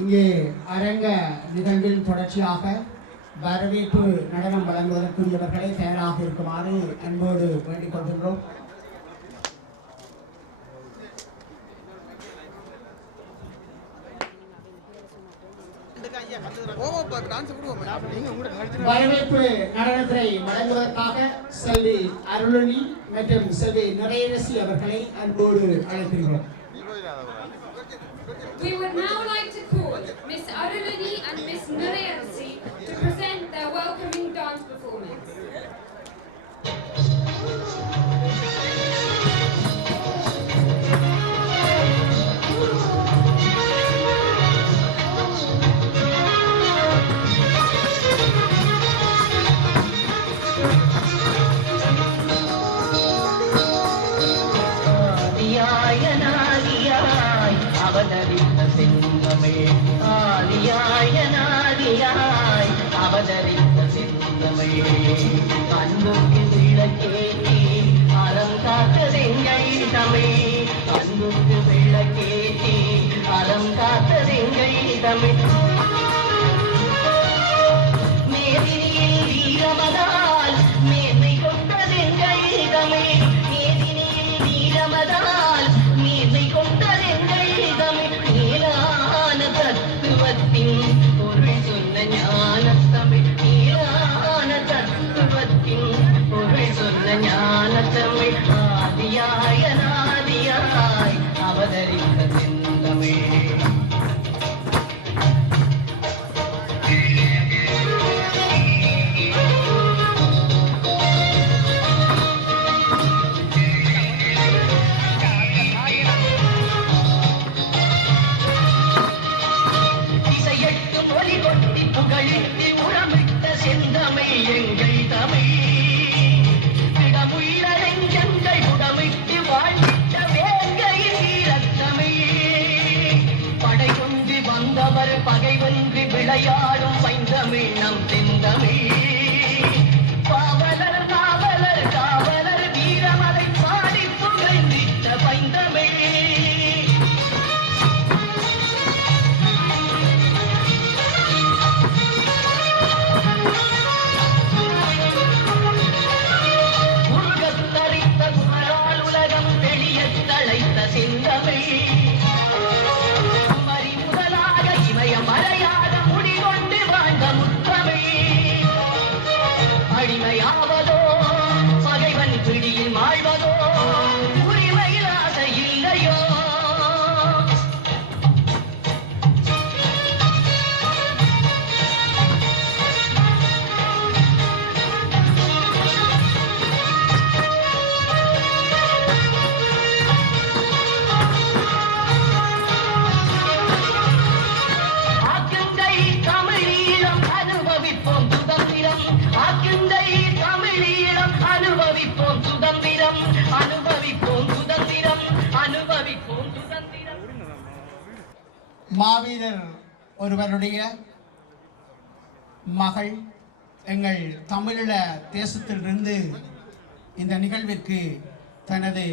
இங்கே அரங்க நிகழ்வில் தொடர்ச்சியாக வரவேற்பு நடனம் வழங்குவதற்குரியவர்களை தயாராக இருக்குமாறு அன்போடு வேண்டிக் கொள்கின்றோம். வரவேற்பு நடனத்தை வழங்குவதற்காக செல்வி அருளணி மற்றும் செல்வி நிறையரசி அவர்களை அன்போடு அழைக்கிறோம். We would now like to call Miss Arulani and Miss Nurayarasi to present their welcoming dance performance. அவதரித்த சிந்தமே அன்புக்கு விளக்கேற்றி அறம் காத்ததெங்கள் தமிழ் அன்புக்கு விளக்கேற்றி அறம் காத்ததெங்கள் தமிழ் மேதினியில் வீரமதால் மேன்மை கொண்டதெங்கள் தமிழ் மேதினியில் வீரமதால் மேன்மை கொண்டதெங்கள் தமிழ் மேலான தத்துவத்தின் பொருள் சொன்ன ஞானத்தமிழ் மேலான தத்துவத்தின் பொருள் சொன்ன ஞானத்தமிழ் ஆதியாய நாதியாய் அவதரித்த செந்தமிழ் பகைவன்றி விளையாடும் பைந்தமிழ் நம் தெந்தமிழ் பாவலர் காவலர் காவலர் வீரமலை பாடி புகழ்ந்திட்ட பைந்தமிழ் உருகத்தரித்த குமரால் உலகம் தெளியத் தழைத்த செந்தமிழ் மறையாத முடிகொண்டு வாழ்ந்த முத்தமிழ் அடிமையாவதோ பகைவன் பிடியில் மாழ்வதோ உரிமையில் ஆசை இல்லையோ மாவீரர் ஒருவருடைய மகள் எங்கள் தமிழீழ தேசத்திலிருந்து இந்த நிகழ்விற்கு தனது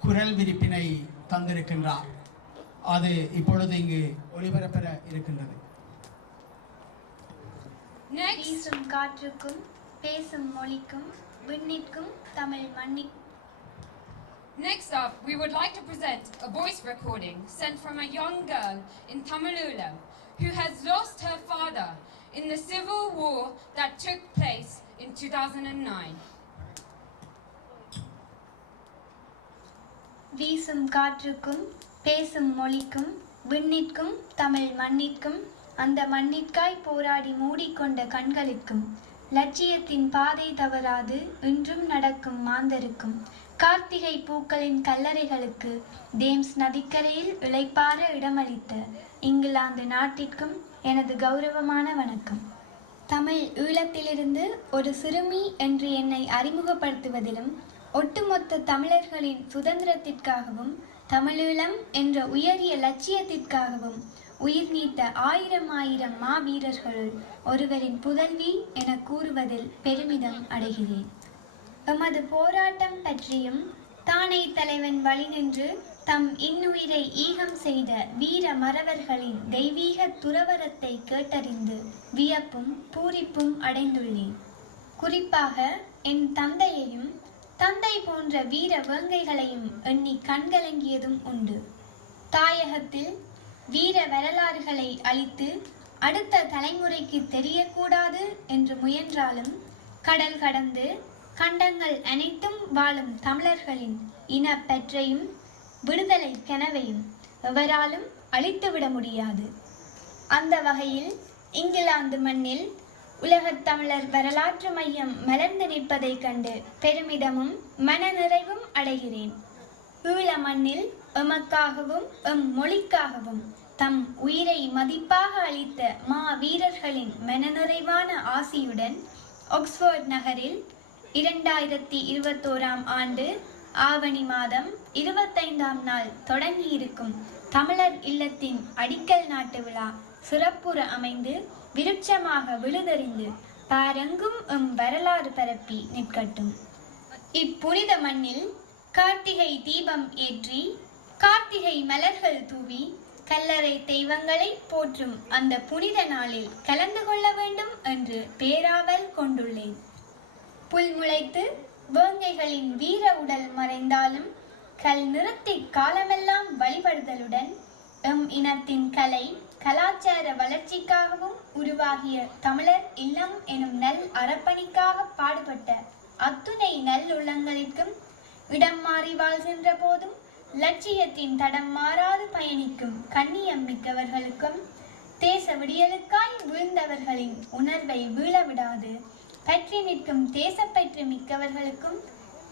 குரல் விரிப்பினை தந்திருக்கின்றார். அது இப்பொழுது இங்கு ஒளிபரப்பெற இருக்கின்றது. வீசும் காற்றுக்கும் பேசும் மொழிக்கும் விண்ணிற்கும் Tamil மண்ணிற்கும். Next up, we would like to present a voice recording sent from a young girl in Tamalula who has lost her father in the civil war that took place in 2009. வீசும் காற்றுக்கும் பேசும் மொழிக்கும் விண்ணிற்கும் தமிழ் மண்ணிற்கும் அந்த மண்ணிற்காய் போராடி மூடிக்கொண்ட கண்களுக்கும் லட்சியத்தின் பாதை தவறாது இன்றும் நடக்கும் மாந்தருக்கும் கார்த்திகை பூக்களின் கல்லறைகளுக்கு தேம்ஸ் நதிக்கரையில் இளைப்பாற இடமளித்த இங்கிலாந்து நாட்டிற்கும் எனது கௌரவமான வணக்கம். தமிழ் ஈழத்திலிருந்து ஒரு சிறுமி என்று என்னை அறிமுகப்படுத்துவதிலும் ஒட்டுமொத்த தமிழர்களின் சுதந்திரத்திற்காகவும் தமிழீழம் என்ற உயரிய லட்சியத்திற்காகவும் உயிர் நீத்த ஆயிரம் ஆயிரம் மாவீரர்களுள் ஒருவரின் புதல்வி என கூறுவதில் பெருமிதம் அடைகிறேன். எமது போராட்டம் பற்றியும் தானை தலைவன் வழி நின்று தம் இன்னுயிரை ஈகம் செய்த வீர மறவர்களின் தெய்வீக துறவரத்தை கேட்டறிந்து வியப்பும் பூரிப்பும் அடைந்துள்ளேன். குறிப்பாக என் தந்தையையும் தந்தை போன்ற வீர வேங்கைகளையும் எண்ணி கண்கலங்கியதும் உண்டு. தாயகத்தில் வீர வரலாறுகளை அளித்து அடுத்த தலைமுறைக்கு தெரியக்கூடாது என்று முயன்றாலும் கடல் கடந்து கண்டங்கள் அனைத்தும் வாழும் தமிழர்களின் இனப்பற்றையும் விடுதலை கனவையும் எவராலும் அழித்துவிட முடியாது. அந்த வகையில் இங்கிலாந்து மண்ணில் உலகத் தமிழர் வரலாற்று மையம் மலர்ந்து நிற்பதைக் கண்டு பெருமிதமும் மனநிறைவும் அடைகிறேன். ஈழ மண்ணில் எமக்காகவும் எம் மொழிக்காகவும் தம் உயிரை மதிப்பாக அளித்த மா வீரர்களின் மனநிறைவான ஆசியுடன் ஆக்ஸ்போர்ட் நகரில் 2021 ஆண்டு ஆவணி மாதம் 25ஆம் நாள் தொடங்கியிருக்கும் தமிழர் இல்லத்தின் அடிக்கல் நாட்டு விழா சிறப்புற அமைந்து விருட்சமாக விழுதறிந்து பாரெங்கும் எம் வரலாறு பரப்பி நிற்கட்டும். இப்புனித மண்ணில் கார்த்திகை தீபம் ஏற்றி கார்த்திகை மலர்கள் தூவி கல்லறை தெய்வங்களை போற்றும் அந்த புனித நாளில் கலந்து கொள்ள வேண்டும் என்று பேராவல் கொண்டுள்ளேன். புல் முளைத்து வேங்கைகளின் வீர உடல் மறைந்தாலும் கல் நிறுத்தி காலமெல்லாம் வழிபடுதலுடன் எம் இனத்தின் கலை கலாச்சார வளர்ச்சிக்காகவும் உருவாகிய தமிழர் இல்லம் எனும் நல் அறப்பணிக்காக பாடுபட்ட அத்துணை நல்லுள்ளங்களிற்கும் இடம் மாறி வாழ்கின்ற போதும் லட்சியத்தின் தடம் மாறாது பயணிக்கும் கண்ணியம் மிக்கவர்களுக்கும் தேச விடியலுக்காய் வீழ்ந்தவர்களின் உணர்வை வீழவிடாது பற்றி நிற்கும் தேசப்பற்று மிக்கவர்களுக்கும்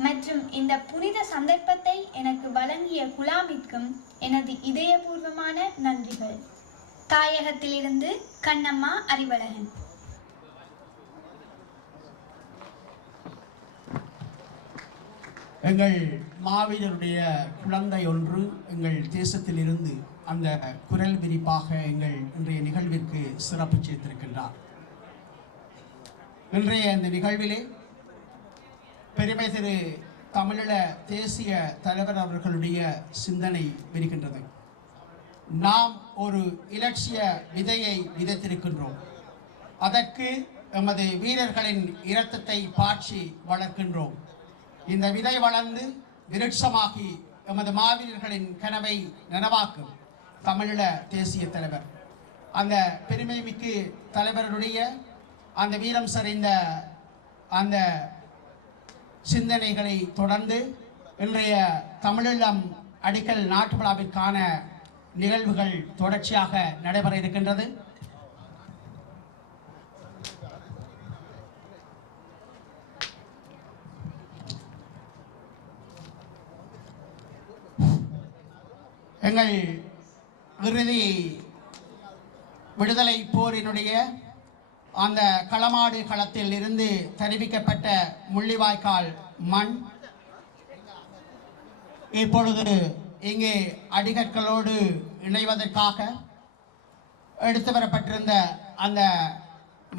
மற்றும் இந்த புனித சந்தர்ப்பத்தை எனக்கு வழங்கிய குலாமிற்கும் எனது இதயபூர்வமான நன்றிகள். தாயகத்திலிருந்து கண்ணம்மா அறிவழகன். எங்கள் மாவீரருடைய குழந்தை ஒன்று எங்கள் தேசத்திலிருந்து அந்த குரல் விரிப்பாக எங்கள் இன்றைய நிகழ்விற்கு சிறப்பு சேர்த்திருக்கின்றார். இன்றைய இந்த நிகழ்விலே பெருமை திரு தமிழீழ தேசிய தலைவர் அவர்களுடைய சிந்தனை விரிக்கின்றது. நாம் ஒரு இலட்சிய விதையை விதைத்திருக்கின்றோம். அதற்கு எமது வீரர்களின் இரத்தத்தை பாய்ச்சி வளர்க்கின்றோம். இந்த விதை வளர்ந்து விருட்சமாகி எமது மாவீரர்களின் கனவை நனவாக்கும் தமிழீழ தேசிய தலைவர். அந்த பெருமை மிக்க தலைவருடைய அந்த வீரம் சரிந்த அந்த சிந்தனைகளை தொடர்ந்து இன்றைய தமிழீழம் அடிக்கல் நாட்டு விழாவிற்கான நிகழ்வுகள் தொடர்ச்சியாக நடைபெற இருக்கின்றது. எங்கள் இறுதி விடுதலை போரினுடைய அந்த களமாடு களத்தில் இருந்து தெரிவிக்கப்பட்ட முள்ளிவாய்க்கால் மண் இப்பொழுது இங்கே அடிகற்களோடு இணைவதற்காக எடுத்து வரப்பட்டிருந்த அந்த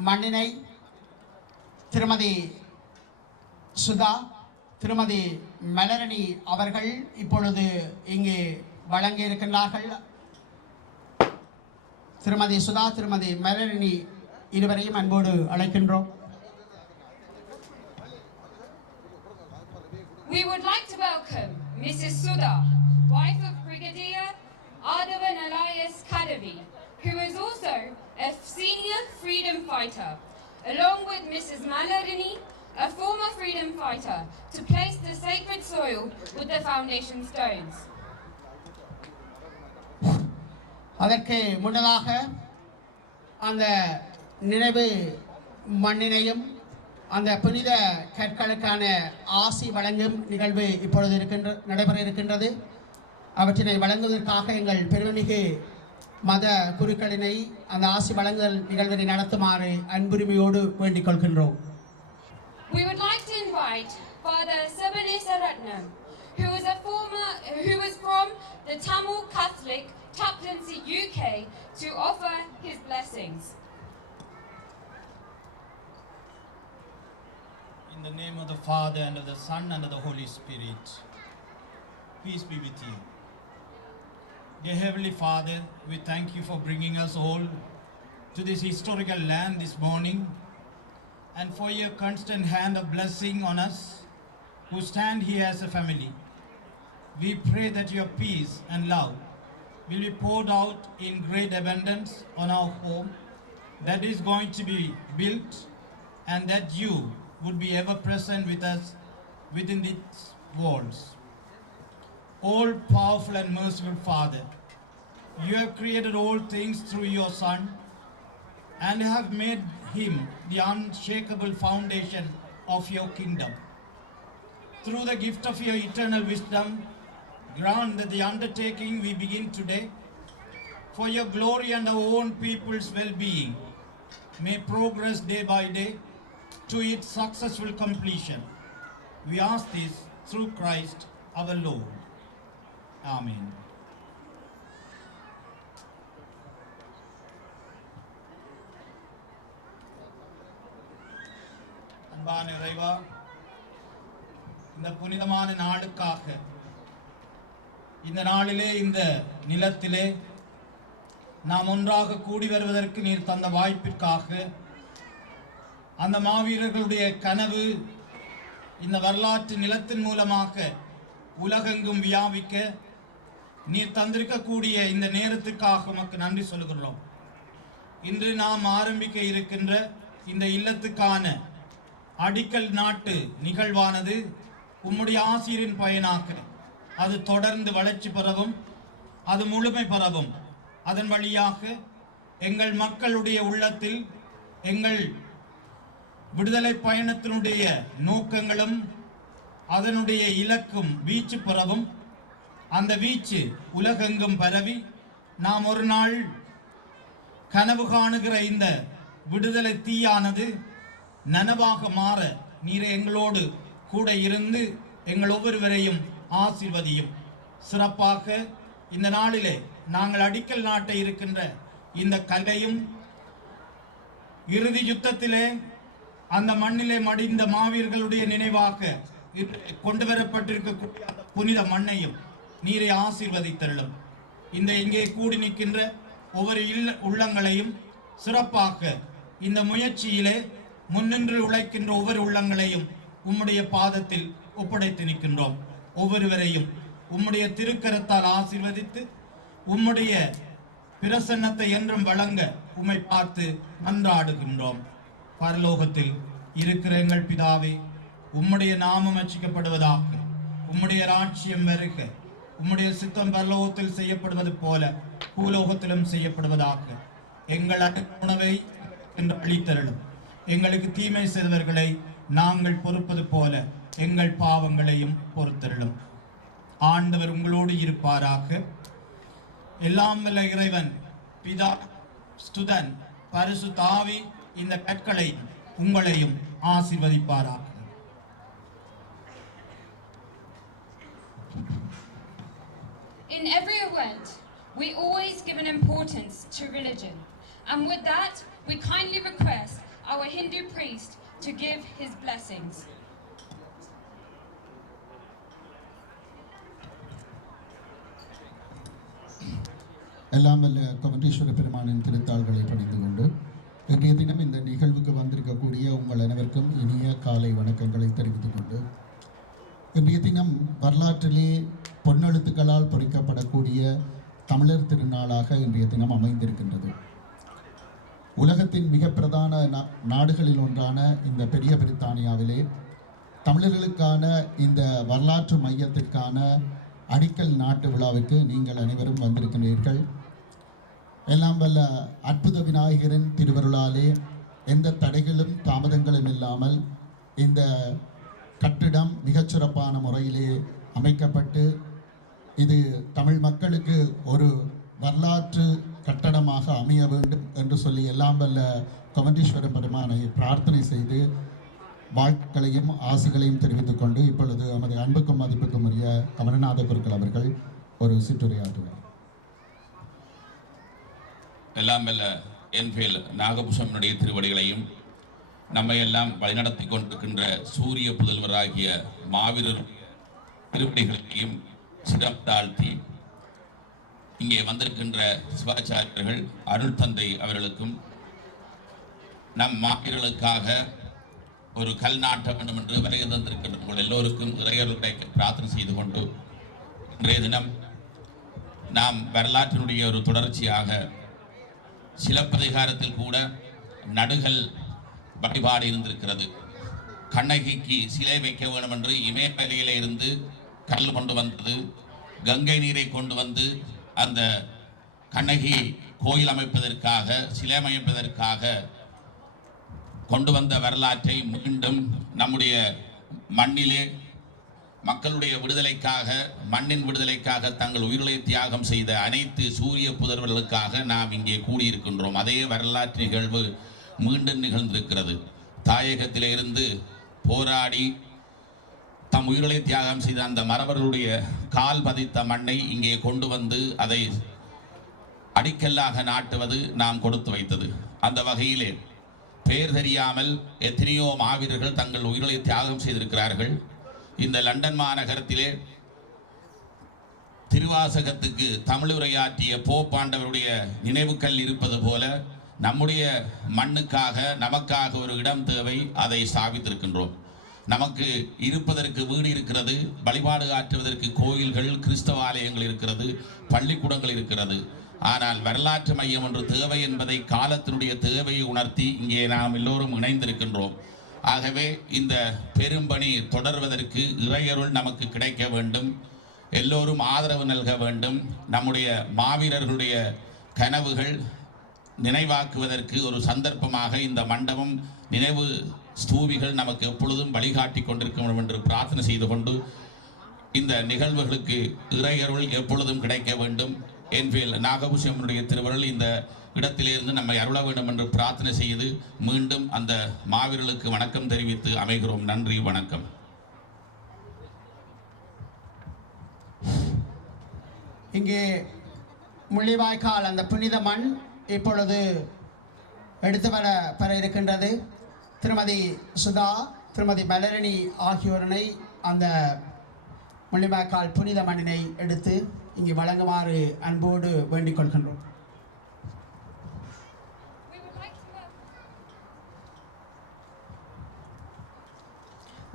மண்ணினை திருமதி சுதா, திருமதி மலரணி அவர்கள் இப்பொழுது இங்கே வழங்கி இருக்கின்றார்கள். திருமதி சுதா, திருமதி மலரணி இருவரையும் அன்போடு அழைக்கின்றோம். We would like to welcome Mrs. Sudha, wife of Brigadier Ardavan Elias Kadavi, who is also a senior freedom fighter, along with Mrs. Malarini, a former freedom fighter, to place the sacred soil with the foundation stones. அதற்கு முன்னதாக அந்த நினைவு மண்ணினையும் அந்த புனித கற்களுக்கான ஆசி வழங்கும் நிகழ்வு இப்பொழுது நடைபெற இருக்கின்றது. அவற்றினை வழங்குவதற்காக எங்கள் பெருமைமிகு மத குருக்களினை அந்த ஆசி வழங்குதல் நிகழ்வினை நடத்துமாறு அன்புரிமையோடு வேண்டிக் கொள்கின்றோம். We would like to invite Father Sabanesa Ratnam, who is from the Tamil Catholic Chaplaincy UK, to offer his blessings. In the name of the Father, and of the Son, and of the Holy Spirit. Peace be with you. Dear Heavenly Father, we thank you for bringing us all to this historical land this morning and for your constant hand of blessing on us who stand here as a family. We pray that your peace and love will be poured out in great abundance on our home that is going to be built, and that you would be ever present with us within its walls. All powerful and merciful Father, you have created all things through your Son and have made him the unshakable foundation of your kingdom. Through the gift of your eternal wisdom, grant that the undertaking we begin today, for your glory and our own people's well-being, may progress day by day to its successful completion. We ask this through Christ our Lord. Amen. அன்பான இறைவா, இந்த புனிதமான நாளுக்காக இந்த நாளிலே இந்த நிலத்திலே நாம் ஒன்றாக கூடி வருவதற்கு நீர் தந்த வாய்ப்பிற்காக, அந்த மாவீரர்களுடைய கனவு இந்த வரலாற்று நிலத்தின் மூலமாக உலகெங்கும் வியாபிக்க நீர் தந்திருக்கக்கூடிய இந்த நேரத்துக்காக உமக்கு நன்றி சொல்கிறோம். இன்று நாம் ஆரம்பிக்க இருக்கின்ற இந்த இல்லத்துக்கான அடிக்கல் நாட்டு நிகழ்வானது உம்முடைய ஆசீரின் பயனாக அது தொடர்ந்து வளர்ச்சி பெறவும், அது முழுமை பெறவும், அதன் வழியாக எங்கள் மக்களுடைய உள்ளத்தில் எங்கள் விடுதலை பயணத்தினுடைய நோக்கங்களும் அதனுடைய இலக்கும் வீச்சு பெறவும், அந்த வீச்சு உலகெங்கும் பரவி நாம் ஒரு நாள் கனவு காணுகிற இந்த விடுதலை தீயானது நனவாக மாற நீர் எங்களோடு கூட இருந்து எங்கள் ஒவ்வொருவரையும் ஆசீர்வதியும். சிறப்பாக இந்த நாளிலே நாங்கள் அடிக்கல் நாட்ட இருக்கின்ற இந்த கல்லையும், இறுதி யுத்தத்திலே அந்த மண்ணிலே மடிந்த மாவீரர்களுடைய நினைவாக கொண்டு வரப்பட்டிருக்கக்கூடிய அந்த புனித மண்ணையும் நீரை ஆசீர்வதித்தருளும். இந்த இங்கே கூடி நிற்கின்ற ஒவ்வொரு உள்ளங்களையும், சிறப்பாக இந்த முயற்சியிலே முன்னின்று உழைக்கின்ற ஒவ்வொரு உள்ளங்களையும் உம்முடைய பாதத்தில் ஒப்படைத்து நிற்கின்றோம். ஒவ்வொருவரையும் உம்முடைய திருக்கரத்தால் ஆசீர்வதித்து உம்முடைய பிரசன்னத்தை என்றும் வழங்க உம்மை பார்த்து மன்றாடுகின்றோம். பரலோகத்தில் இருக்கிற எங்கள் பிதாவே, உம்முடைய நாமம் அர்ச்சிக்கப்படுவதாக, உம்முடைய ராஜ்யம் வருக, உம்முடைய சித்தம் பரலோகத்தில் செய்யப்படுவது போல பூலோகத்திலும் செய்யப்படுவதாக. எங்கள் உணவை என்று அளித்தருளும். எங்களுக்கு தீமை செய்தவர்களை நாங்கள் பொறுப்பது போல எங்கள் பாவங்களையும் பொறுத்தருளும். ஆண்டவர் உங்களோடு இருப்பாராக. எல்லாம் வல்ல இறைவன் பிதா, சுதன், பரிசுத்த ஆவி இந்த கற்களை உங்களையும் ஆசீர்வதிப்பாராக. In every event, we always give an importance to religion. And with that, we kindly request our Hindu priest to give his blessings. எல்லாம் வல்ல கவண்டீஸ்வர பெருமானின் திருத்தாள்களை பணிந்து கொண்டு இன்றைய தினம் இந்த நிகழ்வுக்கு வந்திருக்கக்கூடிய உங்கள் அனைவருக்கும் இனிய காலை வணக்கங்களை தெரிவித்துக் கொண்டு, இன்றைய தினம் வரலாற்றிலே பொன்னெழுத்துக்களால் பொறிக்கப்படக்கூடிய தமிழர் திருநாளாக இன்றைய தினம் அமைந்திருக்கின்றது. உலகத்தின் மிக பிரதான நாடுகளில் ஒன்றான இந்த பெரிய பிரித்தானியாவிலே தமிழர்களுக்கான இந்த வரலாற்று மையத்திற்கான அடிக்கல் நாட்டு விழாவுக்கு நீங்கள் அனைவரும் வந்திருக்கின்றீர்கள். எல்லாம் வல்ல அற்புத விநாயகரின் திருவருளாலே எந்த தடைகளும் தாமதங்களும் இல்லாமல் இந்த கட்டிடம் மிகச்சிறப்பான முறையிலே அமைக்கப்பட்டு இது தமிழ் மக்களுக்கு ஒரு வரலாற்று கட்டடமாக அமைய வேண்டும் என்று சொல்லி எல்லாம் வல்ல கவண்டீஸ்வர பெருமானை பிரார்த்தனை செய்து வாழ்த்துக்களையும் ஆசிகளையும் தெரிவித்துக் கொண்டு இப்பொழுது நமது அன்புக்கும் மதிப்புக்கும் உரிய அமரநாத குருக்கள் அவர்கள் ஒரு சிற்றுரையாற்றுவார். எல்லாம் வல்ல என்பேல் நாகபூஷனுடைய திருவடிகளையும் நம்மை எல்லாம் வழிநடத்தி கொண்டிருக்கின்ற சூரிய புதல்வராகிய மாவீரர் திருவடிகளையும் சிடம் தாழ்த்தி இங்கே வந்திருக்கின்ற சிவாச்சாரியர்கள் அருள் தந்தை அவர்களுக்கும் நம் மாவீரர்களுக்காக ஒரு கல் நாட்ட வேண்டும் என்று வருகை தந்திருக்கின்றவர்கள் எல்லோருக்கும் இறையர்கள் கிடைக்க பிரார்த்தனை செய்து கொண்டு இன்றைய தினம் நாம் வரலாற்றினுடைய ஒரு தொடர்ச்சியாக சிலப்பதிகாரத்தில் கூட நடுகள் வழிபாடு இருந்திருக்கிறது. கண்ணகிக்கு சிலை வைக்க வேண்டும் என்று இமயமலையிலே இருந்து கல் கொண்டு வந்தது, கங்கை நீரை கொண்டு வந்து அந்த கண்ணகி கோயில் அமைப்பதற்காக சிலை அமைப்பதற்காக கொண்டு வந்த வரலாற்றை மீண்டும் நம்முடைய மண்ணிலே மக்களுடைய விடுதலைக்காக மண்ணின் விடுதலைக்காக தங்கள் உயிர்களை தியாகம் செய்த அனைத்து சூரிய புதல்வர்களுக்காக நாம் இங்கே கூடியிருக்கின்றோம். அதே வரலாற்று நிகழ்வு மீண்டும் நிகழ்ந்திருக்கிறது. தாயகத்திலே இருந்து போராடி தம் உயிர்களை தியாகம் செய்த அந்த மறவர்களுடைய கால் பதித்த மண்ணை இங்கே கொண்டு வந்து அதை அடிக்கல்லாக நாட்டுவது நாம் கொடுத்து வைத்தது. அந்த வகையிலே பெயர் தெரியாமல் எத்தனையோ மாவீரர்கள் தங்கள் உயிர்களை தியாகம் செய்திருக்கிறார்கள். இந்த லண்டன் மாநகரத்திலே திருவாசகத்துக்கு தமிழுரையாற்றிய போப்பாண்டவருடைய நினைவுக்கல் இருப்பது போல நம்முடைய மண்ணுக்காக நமக்காக ஒரு இடம் தேவை, அதை ஸ்தாபித்திருக்கின்றோம். நமக்கு இருப்பதற்கு வீடு இருக்கிறது, வழிபாடு ஆற்றுவதற்கு கோயில்கள் கிறிஸ்தவ ஆலயங்கள் இருக்கிறது, பள்ளிக்கூடங்கள் இருக்கிறது. ஆனால் வரலாற்று மையம் ஒன்று தேவை என்பதை காலத்தினுடைய தேவையை உணர்த்தி இங்கே நாம் எல்லோரும் இணைந்திருக்கின்றோம். ஆகவே இந்த பெரும்பணி தொடர்வதற்கு இறையருள் நமக்கு கிடைக்க வேண்டும், எல்லோரும் ஆதரவு நல்க வேண்டும். நம்முடைய மாவீரர்களுடைய கனவுகள் நினைவாக்குவதற்கு ஒரு சந்தர்ப்பமாக இந்த மண்டபம் நினைவு ஸ்தூபிகள் நமக்கு எப்பொழுதும் வழிகாட்டி கொண்டிருக்க வேண்டும் என்று பிரார்த்தனை செய்து கொண்டு இந்த நிகழ்வுகளுக்கு இறையருள் எப்பொழுதும் கிடைக்க வேண்டும். என்வேல் நாகபூஷனுடைய திருவருள் இந்த இடத்திலிருந்து நம்மை அருள வேண்டும் என்று பிரார்த்தனை செய்து மீண்டும் அந்த மாவீரர்களுக்கு வணக்கம் தெரிவித்து அமைகிறோம். நன்றி, வணக்கம். இங்கே முள்ளிவாய்க்கால் அந்த புனித மண் இப்பொழுது எடுத்து பெற இருக்கின்றது. திருமதி சுதா, திருமதி மலரணி ஆகியோரனை அந்த முள்ளிவாய்க்கால் புனித மண்ணினை எடுத்து இங்கே வழங்குமாறு அன்போடு வேண்டிக் கொள்கின்றோம்.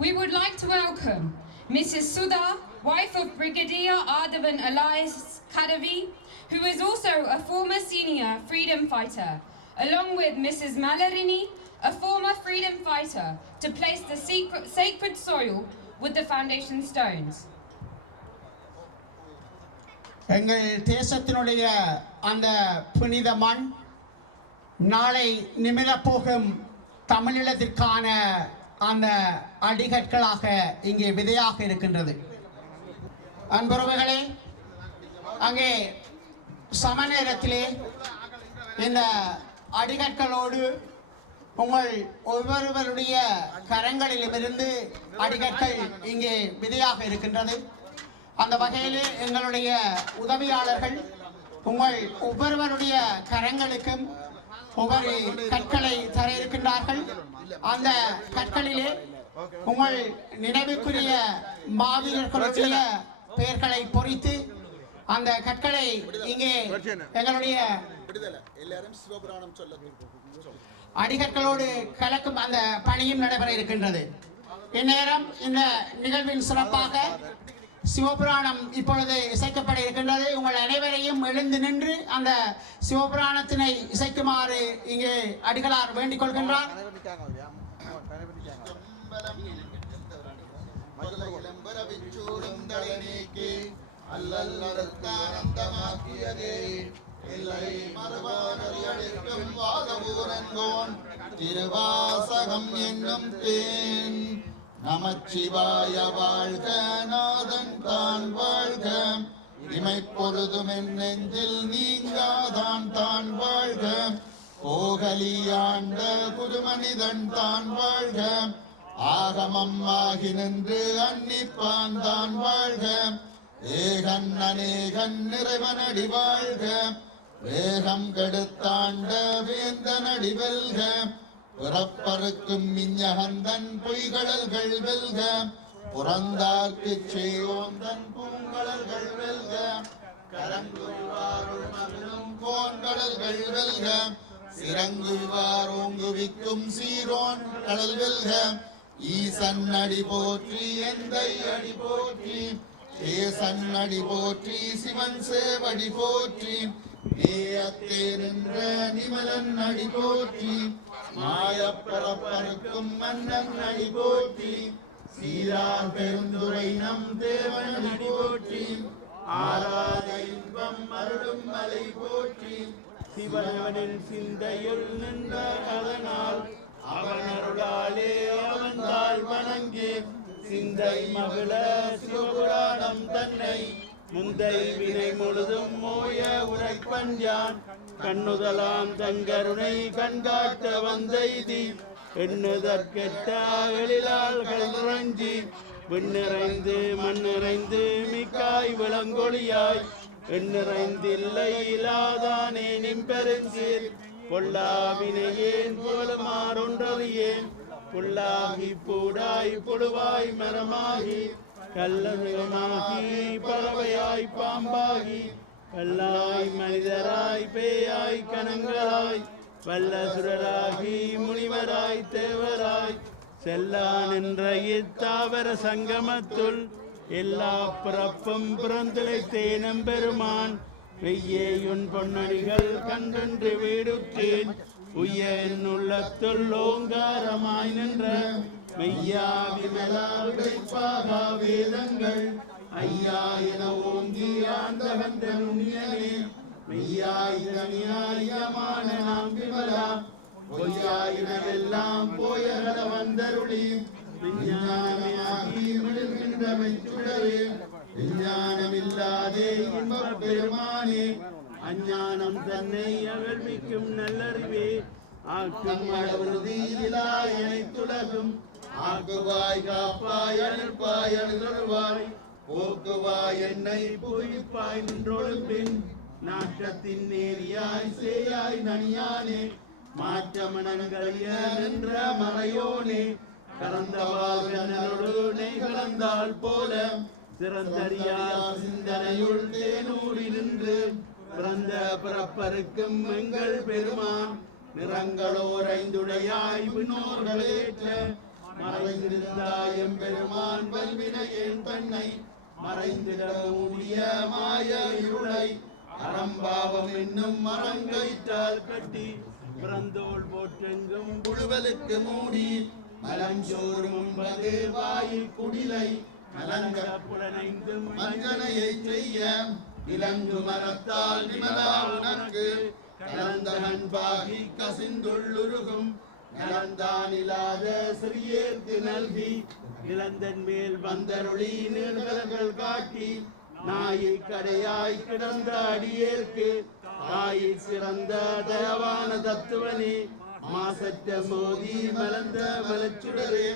We would like to welcome Mrs. Sudha, wife of Brigadier Ardavan Elias Kadavi, who is also a former senior freedom fighter, along with Mrs. Malarini, a former freedom fighter, to place the sacred soil with the foundation stones. எங்கள் தேசத்தினுடைய அந்த புனித மண் நாளை நிமிரப் போகும் தமிழீழத்திற்கான அந்த அடிகற்களாக இங்கே விதையாக இருக்கின்றது. அன்புறவுகளே, அங்கே சமநேரத்திலே இந்த அடிகற்களோடு உங்கள் ஒவ்வொருவருடைய கரங்களிலிருந்து அடிகற்கள் இங்கே விதையாக இருக்கின்றது. அந்த வகையிலே எங்களுடைய உதவியாளர்கள் உங்கள் ஒவ்வொருவருடைய கரங்களுக்கும் ஒவ்வொரு கற்களை தர இருக்கின்றார்கள். அந்த கற்களிலே உங்கள் நினைவுக்குரிய மாவீரர்களுடைய பெயர்களை பொறித்து அந்த கற்களை இங்கே எங்களுடைய அடிகற்களோடு கலக்கும் அந்த பணியும் நடைபெற இருக்கின்றது. இந்நேரம் இந்த நிகழ்வின் சிறப்பாக சிவபுராணம் இப்பொழுது இசைக்கப்பட இருக்கின்றது. உங்கள் அனைவரையும் எழுந்து நின்று அந்த சிவபுராணத்தினை இசைக்குமாறு இங்கே அடிகளார் வேண்டிக் கொள்கின்றார். திருவாசகம் என்னும் தேன் நமச்சிவாய வாழ்க, நாதன் தான் வாழ்க, இமைப்பொழுதும் என் நெஞ்சில் நீங்காதான் தான் வாழ்க, கோகலியாண்ட குருமனிதன் தான் வாழ்க, ஆகமம் ஆகி நின்று அன்னிப்பான் தான் வாழ்க, ஏகன் அநேகன் இறைவனடி வாழ்க, வேகம் கெடுத்தாண்ட வேந்தனடி வெல்க, பிறப்பருக்கும் மிஞ்சகந்தன் பொய்கடல்கள் வெல்க, புறந்தார்க்கு செய்வோந்தன் பூங்கடல்கள் வெல்க, கரங்குருவா புகழ் வெல்க சிறங்குவார் ஓங்குவிக்கும் சீரோன் கடல் வெல்க ஈசன் அடி போற்றி எந்தை அடி போற்றி ஏசன் அடி போற்றி சிவன் சேவடி போற்றி நேயத்தே நின்ற நிமலன் அடி போற்றி மாயப்பரப்பருக்கும் மன்னன் அடி போற்றி சீரார் பெருந்துரை நம் தேவன் அடி போற்றி ஆராத இன்பம் அருளும் மலை போற்றி சிவனவனின் சிந்தையுள் நின்ற அதனால் அவன் அருளாலே அவன் தாழ் வணங்கி சிந்தை மகள சிவபுராணம் தன்னை முந்தை வினை முழுதும் மோய உரைப்பஞ்சான் கண்ணுதலாம் தங்கருணை கண்காட்ட வந்தைதி எண்ணுதற்கெட்ட எழிலாள்கள் இறஞ்சி விண்ணிறைந்து மண்ணிறைந்து மிக்காய் விளங்கொழியாய் எண்ணிறைந்தில்லை இல்லாதானே நிம்பெருஞ்சீர் பொல்லாவினையேன் புகழுமாறொன்றறியேன் புல்லாகி பூடாய் புழுவாய் மரமாகி கல்லமாகி பறவையாய் பாம்பாகி கல்லாய் மனிதராய் பேயாய் கணங்களாய் வல்ல சுரராகி முனிவராய் தேவராய் செல்லான் என்ற இத்தாவர சங்கமத்துள் எல்லா பிறப்பும் பிறந்திழைத்தேனம் பெருமான் வெய்யேயுன் பொன்னடிகள் கண்டென்று வீடுற்றேன் உய்ய என் உள்ளத்துள் ஓங்காரமாய் நின்ற மெய்யா விமலா விடைப்பாகா வேதங்கள் ஐயா என ஓங்கி ஆண்டவந்த நுண்ணியனே மெய்யாய் தனியாயமான நாம் விமலா பொய்யாயினவெல்லாம் போயகல வந்தருளி விஞ்ஞானமாகி விழுகின்ற மெச்சுடரே விஞ்ஞானமில்லாதே இன்பப் பெருமானே அஞ்ஞானம் தன்னை அகழ்விக்கும் நல்லறிவே ஆக்கும் அளவுறுதியிலாய் அனைத்துலகும் ஆக்குவாய் காப்பாய் அழுப்பாய் அழுதருவாய் போக்குவாய் என்னை புவிப்பாய் நின்றொழும்பின் நாட்டத்தின் நேரியாய் சேயாய் நனியானே மாற்றமனங்களிய நின்ற மறையோனே கலந்தவாழ்களோடு நெய் கலந்தால் போல சிறந்தறியா சிந்தனையுள் தேனூடி நின்று பிறந்த பிறப்பருக்கும் எங்கள் பெருமான் நிறங்களோர் ஐந்துடையாய் விண்ணோர்களேற்ற மறைந்திருந்தாயம் பெருமான் வல்வினையேன் தன்னை மறைந்திட மூடிய மாய இருளை அறம்பாவம் என்னும் மரங்கயிற்றால் கட்டி பிறந்தோல் போற்றெங்கும் புழுவலுக்கு மூடி மலஞ்சோறும் உண்பது வாயில் குடிலை மலங்க புலனைந்தும் மஞ்சனையை செய்ய இலங்கு மரத்தால் நிமலா உனக்கு கலந்தகன் பாகி கசிந்துள்ளுருகும் நலந்தானில்லாத சிறியேற்கு நல்கி நிலந்தன் மேல் வந்தருளி நீர்கலங்கள் காட்டி நாயை கடையாய் கிடந்த அடியேற்கு தாயை சிறந்த தயவான தத்துவனே மாசற்ற மோதி மலர்ந்த மலச்சுடரே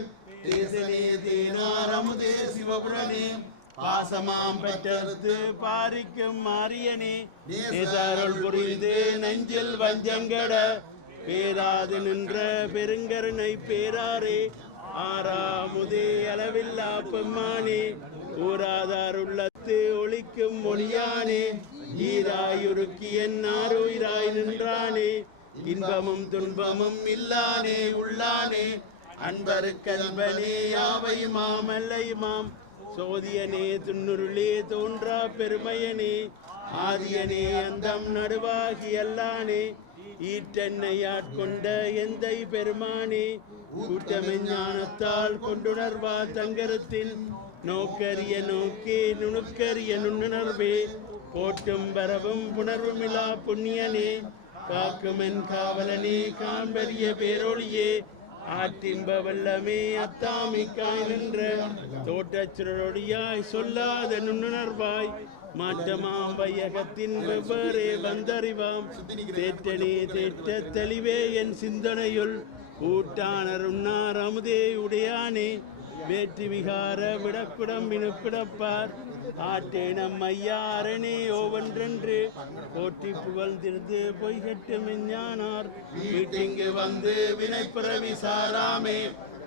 தேசனே தேனார் அமுதே சிவபுரனே பாசமாம் பெற்றெடுத்து பாரிக்கும் மாரியனே நேசாருள் புரிந்து நெஞ்சில் வஞ்சங்கட பேராது நின்ற பெருங்கருணை பேராரே ஆறாமுதே அளவில்லா பெம்மானே ஊராதார் உள்ளத்து ஒளிக்கும் மொழியானே ஈராயுருக்கி என்னாருயிராய் நின்றானே இன்பமும் துன்பமும் இல்லானே உள்ளானே அன்பருக்கன்பனே யாவையுமாம் அல்லையுமாம் சோதியனே துன்னுருளே தோன்றா பெருமையனே ஆதியனே அந்தம் நடுவாகி அல்லானே ஈற்றென்னை ஆட்கொண்ட எந்தை பெருமானே கூட்டமெஞ்ஞானத்தால் கொண்டுணர்வா தங்கரத்தில் நோக்கரிய நோக்கே நுணுக்கரிய நுண்ணுணர்வே போட்டும் பரவும் புணர்வுமிலா புண்ணியனே காக்குமென் காவலனே காண்பரிய பேரொழியே ஆற்றின்ப வல்லமே அத்தாமிக்காய் நின்ற தோட்டச்சுரொடியாய் சொல்லாத நுண்ணுணர்வாய் மாற்றமாம் வையகத்தின் வெவ்வேறே வந்தறிவாம் தேற்றனே தேற்ற தெளிவே என் சிந்தனையுள் ஊட்டானர் உண்ணார் அமுதே உடையானே வேற்றி விகார விடக்குடம் வினுப்பிடப்பார் ஆட்டேனம் ஐயாரணே ஓவென்றென்று போற்றி புகழ்ந்திருந்து பொய்கட்டு மெஞ்ஞானார் வீட்டிங்கு வந்து வினைப்பிறவி சாராமே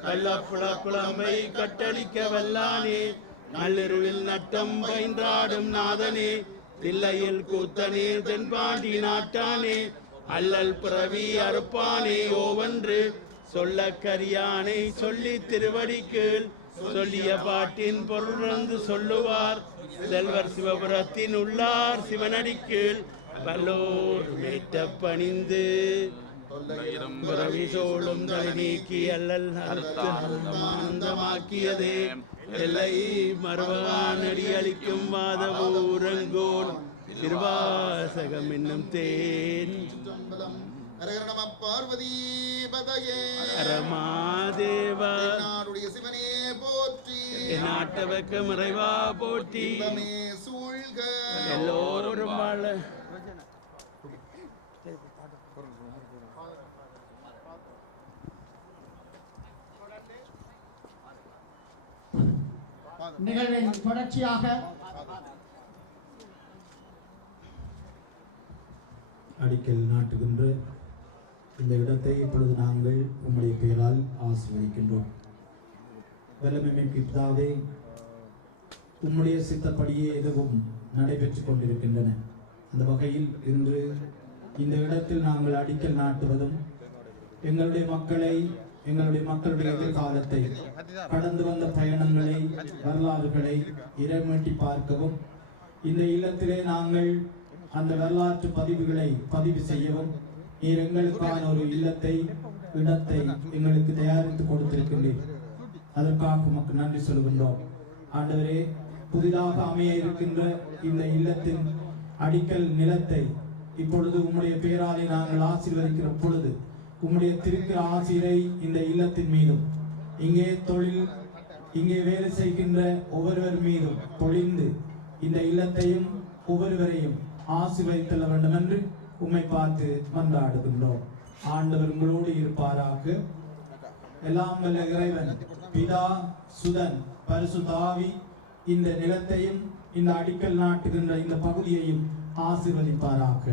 கள்ளப்புல குழம்பை கட்டளிக்க வல்லானே நள்ளிருளில் நட்டம் பயின்றாடும் நாதனே தில்லையில் கூத்தனே தென்பாண்டி நாட்டானே அல்லல் பிறவி அறுப்பானே ஓவென்று சொல்ல கரியானை சொல்லி திருவடிக்கீழ் சொல்லிய பாட்டின் பொருளந்து சொல்லுவார் செல்வர் சிவபுரத்தின் உள்ளார் சிவனடிக்கீழ் பல்லோர் மேட்ட பணிந்து பிறவி சோழும் தலை நீக்கி அல்லல் ஆனந்தமாக்கியதே எல்லை மறுவானடி அளிக்கும் வாதவூரங்கோன் திருவாசகம் என்னும் தேன் பார்வதி பதையே ரமாதேவா சிவனே போற்றி நாட்டவர்க்கு மறைவா போற்றி சூழ்க எல்லோரும் வாழ நிகழ்வின் தொடர்ச்சியாக அடிக்கல் நாட்டுகின்ற இந்த இடத்தை இப்பொழுது நாங்கள் உம்முடைய பெயரால் ஆசீர்வதிக்கின்றோம். வல்லமை பிதாவே, உம்முடைய சித்தப்படியே எதுவும் நடைபெற்றுக் கொண்டிருக்கின்றன. அந்த வகையில் இன்று இந்த இடத்தில் நாங்கள் அடிக்கல் நாட்டுவதும் எங்களுடைய மக்களுடைய எதிர்காலத்தை, கடந்து வந்த பயணங்களை, வரலாறுகளை இறைமீட்டி பார்க்கவும், இந்த இல்லத்திலே நாங்கள் அந்த வரலாற்று பதிவுகளை பதிவு செய்யவும் நீர் எங்களுக்கான ஒரு இடத்தை எங்களுக்கு தயாரித்து கொடுத்திருக்கின்றீர். அதற்காக உமக்கு நன்றி சொல்கின்றோம். ஆண்டவரே, புதிதாக அமைய இருக்கின்ற இந்த இல்லத்தின் அடிக்கல் நிலத்தை இப்பொழுது உம்முடைய பெயராலே நாங்கள் ஆசீர்வதிக்கிற பொழுது உம்முடைய திருக்கிற ஆசிரை இந்த இல்லத்தின் மீதும், இங்கே வேலை செய்கின்ற ஒவ்வொருவர் மீதும் பொழிந்து இந்த இல்லத்தையும் ஒவ்வொருவரையும் ஆசீர்வதித்தள்ள வேண்டும் என்று உம்மை பார்த்து மன்றாடுகின்றோம். ஆண்டவர் உங்களோடு இருப்பாராக. எல்லாம் வல்ல இறைவன் பிதா, சுதன், பரிசுத்த ஆவி இந்த நிலத்தையும் இந்த அடிக்கல் நாட்டுகின்ற இந்த பகுதியையும் ஆசீர்வதிப்பாராக.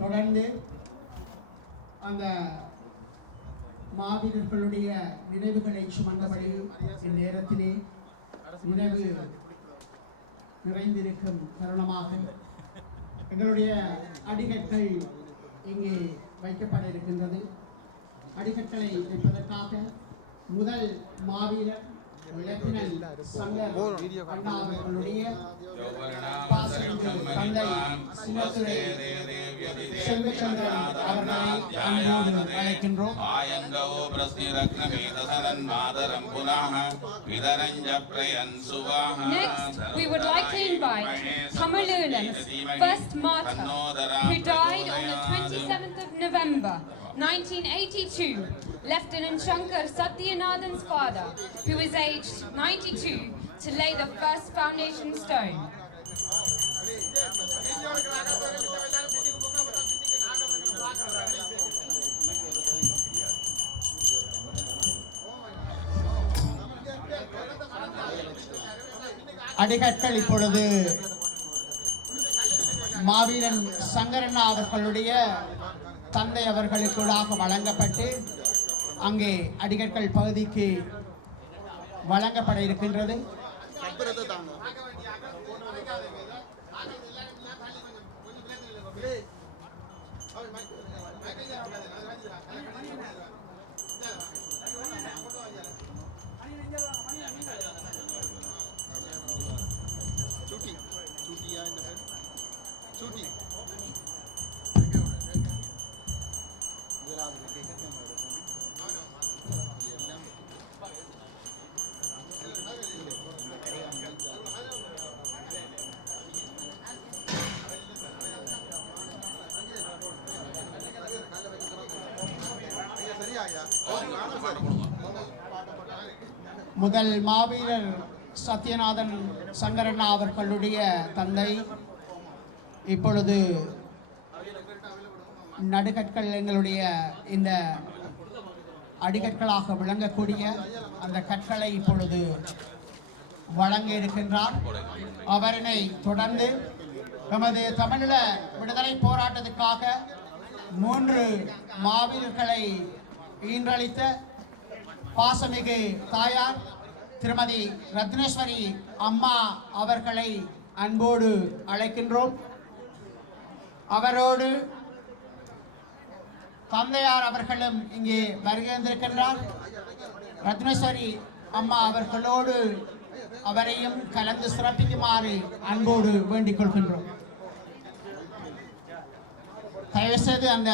தொடர்ந்து அந்த மாவீரர்களுடைய நினைவுகளை சுமந்தபடி இந்நேரத்திலே நினைவு நிறைந்திருக்கும் தருணமாக எங்களுடைய அடிகற்கள் இங்கே வைக்கப்பட இருக்கின்றது. அடிகற்களை வைப்பதற்காக முதல் மாவீரர் லெப்டினன்ட் சங்கர் அண்ணா அவர்களுடைய பாசமிகு தந்தை சிவத்துறை செல்வச்சந்திரன் அவர்களை அன்போடு அழைக்கின்றோம். Next, we would like to invite Tamilulam's first martyr, who died on the 27th of November 1982, Lieutenant Shankar Satyanathan's father, who was aged 92, to lay the first foundation stone. அடிகற்கள் இப்பொழுது மாவீரன் சங்கரண்ணா அவர்களுடைய தந்தை அவர்களுக்கூடாக வழங்கப்பட்டு அங்கே அடிகற்கள் பகுதிக்கு வழங்கப்பட இருக்கின்றது. முதல் மாவீரர் சத்யநாதன் சங்கரண்ணா அவர்களுடைய தந்தை இப்பொழுது நடுகற்கள் எங்களுடைய இந்த அடிகற்களாக விளங்கக்கூடிய அந்த கற்களை இப்பொழுது வழங்க இருக்கின்றார். அவரினை தொடர்ந்து நமது தமிழீழ விடுதலை போராட்டத்துக்காக 3 மாவீரர்களை ஈன்றளித்த பாசமிகு தாயார் திருமதி ரத்னேஸ்வரி அம்மா அவர்களை அன்போடு அழைக்கின்றோம். அவரோடு தந்தையார் அவர்களும் இங்கே வருகின்றிருக்கின்றார். ரத்னேஸ்வரி அம்மா அவர்களோடு அவரையும் கலந்து சிறப்பிக்குமாறு அன்போடு வேண்டிக் கொள்கின்றோம். தயவுசெய்து அந்த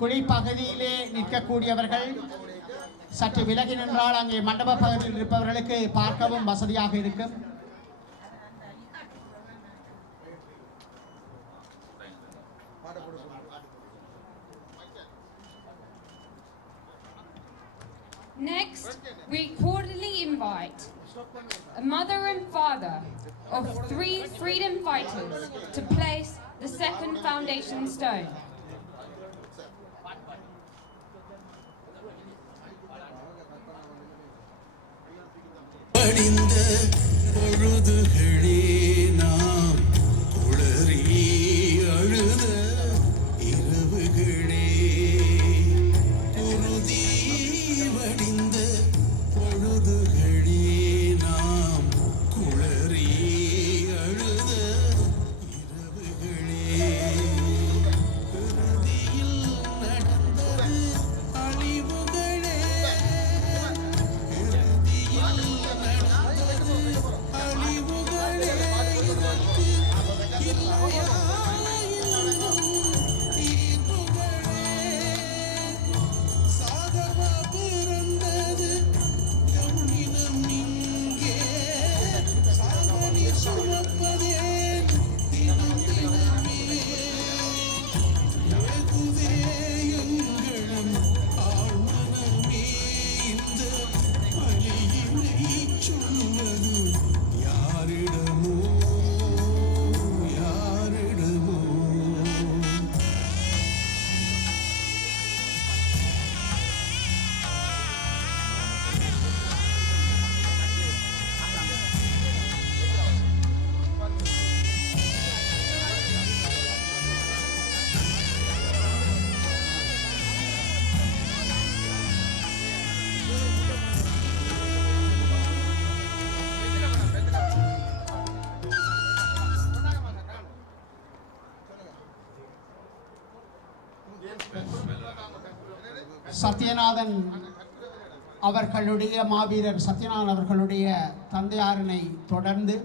குழிப்பகுதியிலே நிற்கக்கூடியவர்கள் சற்று விலகி நின்றால் அங்கே மண்டப பகுதியில் இருப்பவர்களுக்கு பார்க்கவும் வசதியாக இருக்கும். Next, we cordially invite a mother and father of 3 freedom fighters to place the second foundation stone. படிந்த பொழுதுகளே நாம் உளறி அழுத இரவுகளே பொருதி வடிந்த பொழுதுகளே நாம் குளறி அழுத இரவுகளே இறுதியில் நடந்தது அழிவுகளே சத்யநாதன் அவர்களுடைய மாவீரர் சத்யநாதன் அவர்களுடைய தந்தையாரினை தொடர்ந்து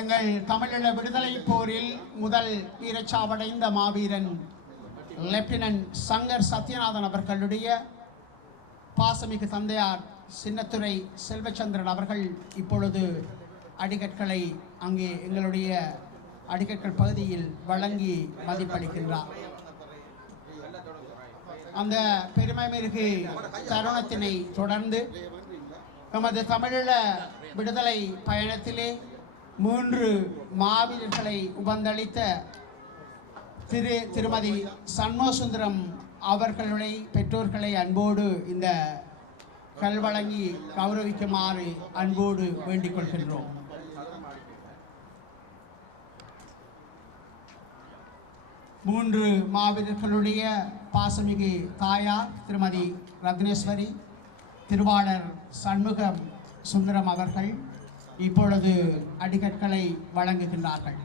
எங்கள் தமிழீழ விடுதலை போரில் முதல் வீரச்சாவடைந்த மாவீரன் லெப்டினன்ட் சங்கர் சத்யநாதன் அவர்களுடைய பாசமிகு தந்தையார் சின்னத்துரை செல்வச்சந்திரன் அவர்கள் இப்பொழுது அடிக்கற்களை அங்கே எங்களுடைய அடிக்கற்கள் பகுதியில் வழங்கி மதிப்பளிக்கின்றார். அந்த பெருமை மிகு தருணத்தினை தொடர்ந்து நமது தமிழீழ விடுதலை பயணத்திலே 3 மாவீரர்களை உபந்தளித்த திருமதி சண்முகசுந்தரம் அவர்களுடைய பெற்றோர்களை அன்போடு இந்த கல்வழங்கி கௌரவிக்குமாறு அன்போடு வேண்டிக் கொள்கின்றோம். மூன்று மாவீரர்களுடைய பாசமிகு தாயார் திருமதி ரத்னேஸ்வரி, திருவாளர் சண்முகம் சுந்தரம் அவர்கள் இப்பொழுது அடிக்கற்களை வழங்குகின்றார்கள்.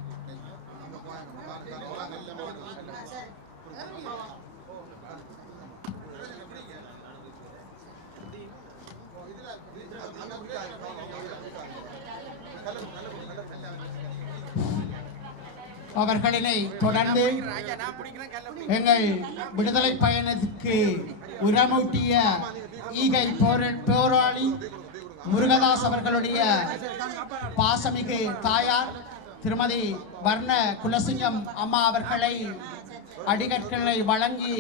அவர்களினை தொடர்ந்து எங்கள் விடுதலை பயணத்துக்கு உரமூட்டிய ஈகை போராளி முருகதாஸ் அவர்களுடைய பாசமிகு தாயார் திருமதி வர்ண குலசிங்கம் அம்மா அவர்களை அடிக்கற்களை வழங்கி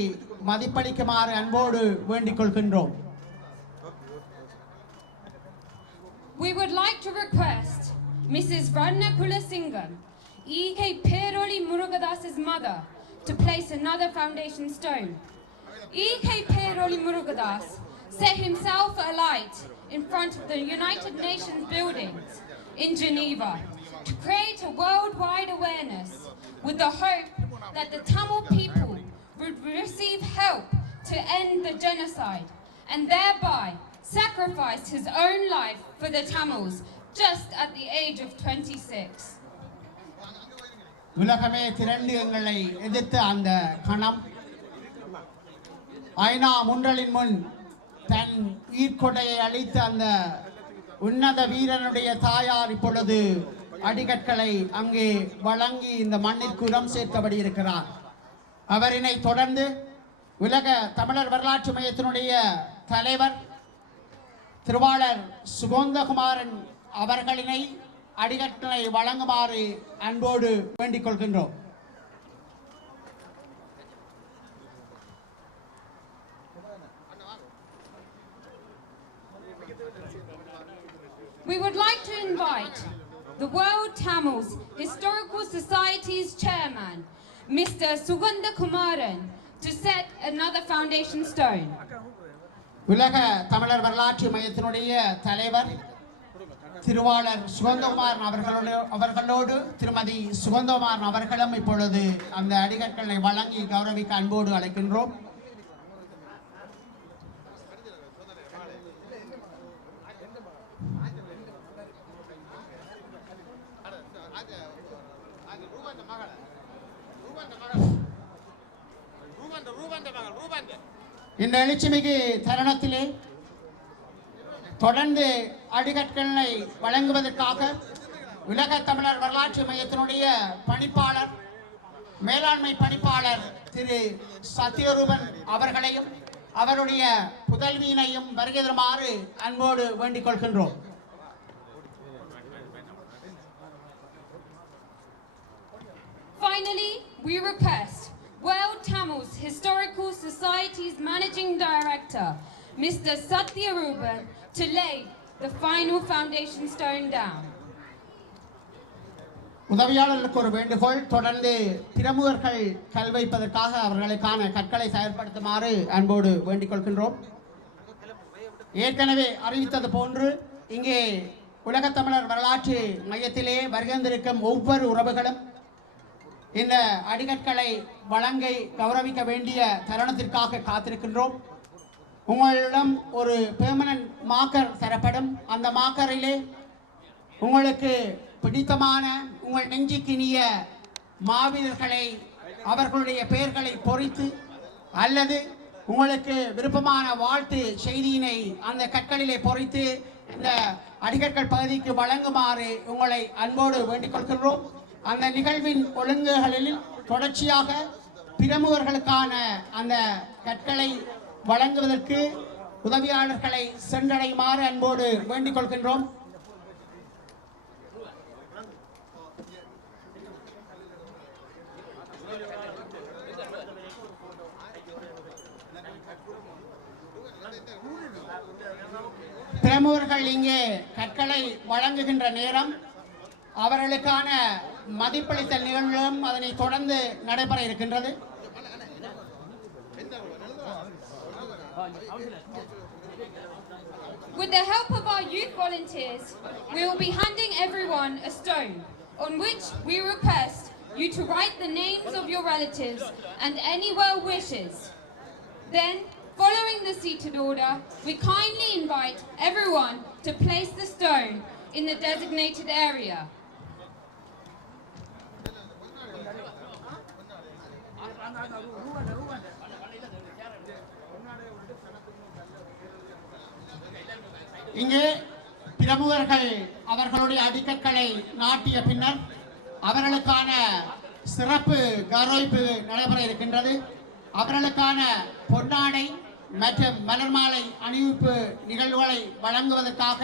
மதிப்பளிக்குமாறு அன்போடு வேண்டிக் கொள்கின்றோம். We would like to request Mrs. Varna Kulasingam, E.K. Peroli Murugadas's mother, to place another foundation stone. E.K. Peroli Murugadas set himself alight in front of the United Nations buildings in Geneva to create a worldwide awareness with the hope that the Tamil people would receive help to end the genocide and thereby sacrifice his own life for the Tamils just at the age of 26. உலகமே திரண்டு எங்களை எதிர்த்த அந்த கணம் ஐநா முன்றலின் முன் தன் ஈர்க்கொடையை அளித்த அந்த உன்னத வீரனுடைய தாயார் இப்பொழுது அடிகற்களை அங்கே வழங்கி இந்த மண்ணிற்கு உரம் சேர்த்தபடி இருக்கிறார். அவரினை தொடர்ந்து உலக தமிழர் வரலாற்று மையத்தினுடைய தலைவர் திருவாளர் சுகந்தகுமாரன் அவர்களினை அடிகட்டளை வழங்குமாறு அன்போடு வேண்டிக் கொள்கின்றோம். We would like to invite the World Tamils Historical Society's chairman, Mr. Sugandha Kumaran, to set another foundation stone. உலக தமிழர் வரலாற்று மையத்தினுடைய தலைவர் திருவாளர் சுகந்தகுமாரன் அவர்களோடு திருமதி சுகந்தகுமாரன் அவர்களும் இப்பொழுது அந்த அடிகற்களை வழங்கி கௌரவிக்க அன்போடு அழைக்கின்றோம். இந்த எழுச்சிமிகு தருணத்திலே தொடர்ந்து அடிகற்களை வழங்குவதற்காக உலக தமிழர் வரலாற்று மையத்தினுடைய பணிப்பாளர் மேலாண்மை பணிப்பாளர் திரு சத்யரூபன் அவர்களையும் அவருடைய புதல்வியினையும் வருகை தருமாறு அன்போடு வேண்டிக் கொள்கின்றோம். Finally, we request World Tamils Historical Society's Managing Director, Mr. Satyaruban, to lay the final foundation stone down. உதவியாளர்களுக்கு ஒரு வேண்டுகோள், தொடர்ந்து பிரமுகர்கள் கல் வைப்பதற்காக அவர்களுக்கான கற்களை செயல்படுத்துமாறு அன்போடு வேண்டிக் கொள்கின்றோம். ஏற்கனவே அறிவித்தது போன்று இங்கே உலகத் தமிழர் வரலாற்று மையத்திலே வருகின்றிருக்கும் ஒவ்வொரு உறவுகளும் இந்த அடிகற்களை வழங்கை கௌரவிக்க வேண்டிய தருணத்திற்காக காத்திருக்கின்றோம். உங்களிடம் ஒரு பெர்மனன்ட் மார்க்கர் தரப்படும். அந்த மார்க்கரிலே உங்களுக்கு பிடித்தமான உங்கள் நெஞ்சுக்கினிய மாவீரர்களை அவர்களுடைய பெயர்களை பொறித்து அல்லது உங்களுக்கு விருப்பமான வாழ்த்து செய்தியினை அந்த கற்களிலே பொறித்து இந்த அடிகற்கள் பகுதிக்கு வழங்குமாறு உங்களை அன்போடு வேண்டிக் கொள்கின்றோம். அந்த நிகழ்வின் ஒழுங்குகளில் தொடர்ச்சியாக பிரமுகர்களுக்கான அந்த கற்களை வழங்குவதற்கு உதவியாளர்களை சென்றடையுமாறு அன்போடு வேண்டிக் கொள்கின்றோம். பிரமுகர்கள் இங்கே கற்களை வழங்குகின்ற நேரம் அவர்களுக்கான மதிப்பளித்தல் நிகழ்வுகளும் அதனை தொடர்ந்து நடைபெற இருக்கின்றது. With the help of our youth volunteers, we will be handing everyone a stone on which we request you to write the names of your relatives and any well wishes. Then, following the seated order, we kindly invite everyone to place the stone in the designated area. இங்கே பிரமுகர்கள் அவர்களுடைய அடிக்கற்களை நாட்டிய பின்னர் அவர்களுக்கான சிறப்பு கௌரவிப்பு நடைபெற இருக்கின்றது. அவர்களுக்கான பொன்னாடை மற்றும் மலர் மாலை அணிவிப்பு நிகழ்வுகளை வழங்குவதற்காக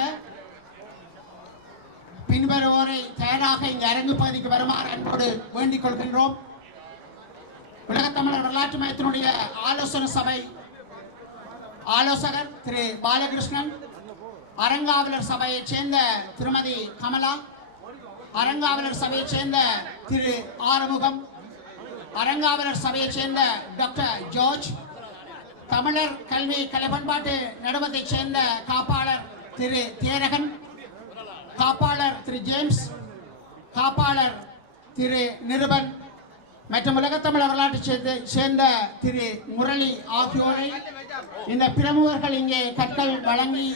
பின்வருவோரை தயாராக இங்கு அரங்கு பகுதிக்கு வருமாறு அன்போடு வேண்டிக் கொள்கின்றோம். உலகத் தமிழர் வரலாற்று மையத்தினுடைய ஆலோசனை சபை ஆலோசகர் திரு பாலகிருஷ்ணன், அரங்காவலர் சபையைச் சேர்ந்த திருமதி கமலா, அரங்காவலர் சபையைச் சேர்ந்த திரு ஆறுமுகம், அரங்காவலர் சபையைச் சேர்ந்த டாக்டர் ஜார்ஜ், தமிழர் கல்வி கலை பண்பாட்டு நடுவத்தைச் சேர்ந்த காப்பாளர் திரு தேரகன், காப்பாளர் திரு ஜேம்ஸ், காப்பாளர் திரு நிருபன் மற்றும் உலகத்தமிழ் வரலாற்றை சேர்ந்த திரு முரளி ஆகியோரை இந்த பிரமுகர்கள் இங்கே கற்கள் வழங்கி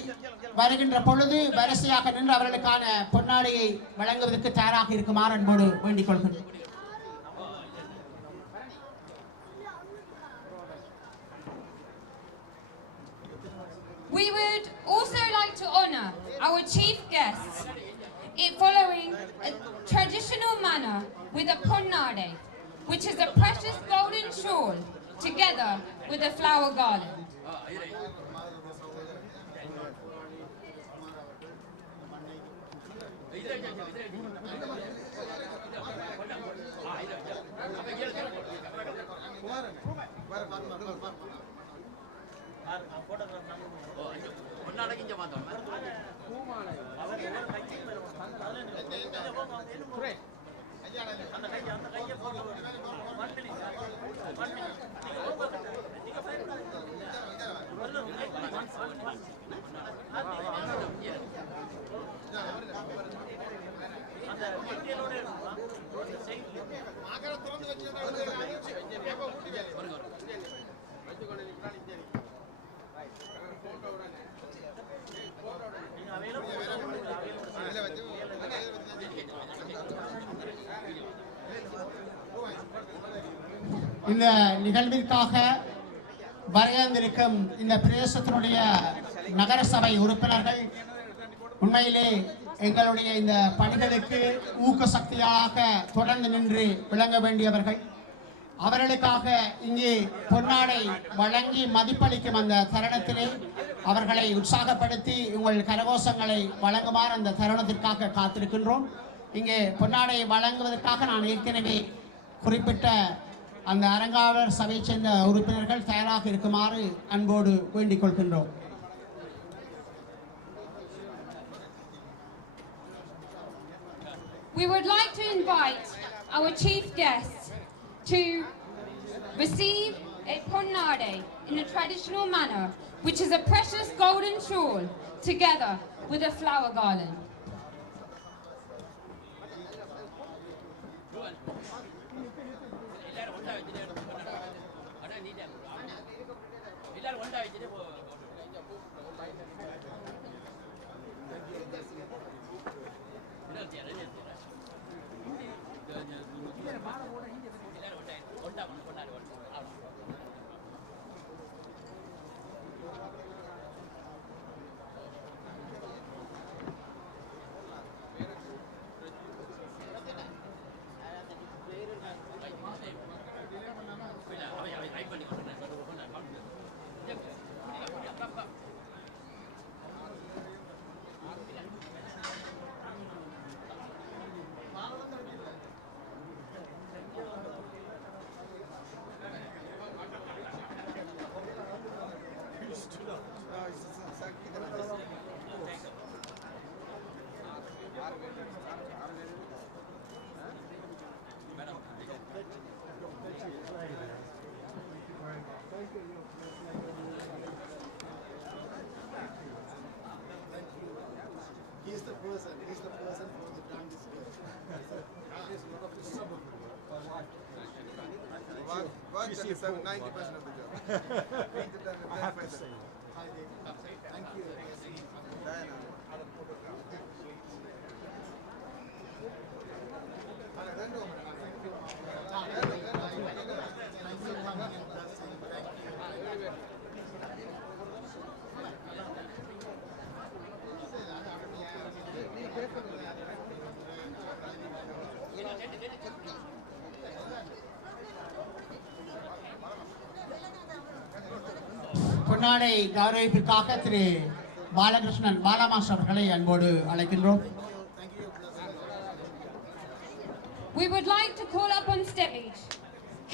வருகின்ற பொழுது வரிசையாக நின்று அவர்களுக்கான பொன்னாடையை வழங்குவதற்கு தயாராக இருக்குமாறு அன்போடு வேண்டிக் கொள்கிறேன். We would also like to honor our chief guests following a traditional manner with a ponnade, which is a precious golden shawl, together with a flower garland. இந்த நிகழ்விற்காக வருகின்றிருக்கும் இந்த பிரதேசத்தினுடைய நகர சபை உறுப்பினர்கள் உண்மையிலே எங்களுடைய இந்த பணிகளுக்கு ஊக்க சக்தியாக தொடர்ந்து நின்று விளங்க வேண்டியவர்கள். அவர்களுக்காக இங்கே பொன்னாடை வழங்கி மதிப்பளிக்கும் அந்த தருணத்திலே அவர்களை உற்சாகப்படுத்தி உங்கள் கரகோஷங்களை வழங்குமாறு அந்த தருணத்திற்காக காத்திருக்கின்றோம். இங்கே பொன்னாடை வழங்குவதற்காக நான் ஏற்கனவே குறிப்பிட்ட அந்த அரங்காவலர் சபையை சேர்ந்த உறுப்பினர்கள் தயாராக இருக்குமாறு அன்போடு வேண்டிக் கொள்கின்றோம். We would like to invite our chief guests to receive a ponnade in a traditional manner, which is a precious golden shawl, together with a flower garland. He's the person for the done this work. Work 90% of the job. I have to say. Hi Dave. Thank you. Diana. பொன்னாடை கௌரவிப்பிற்காக திரு பாலகிருஷ்ணன் பாலமாஸ் அவர்களை அன்போடு அழைக்கின்றோம். We would like to call up on stage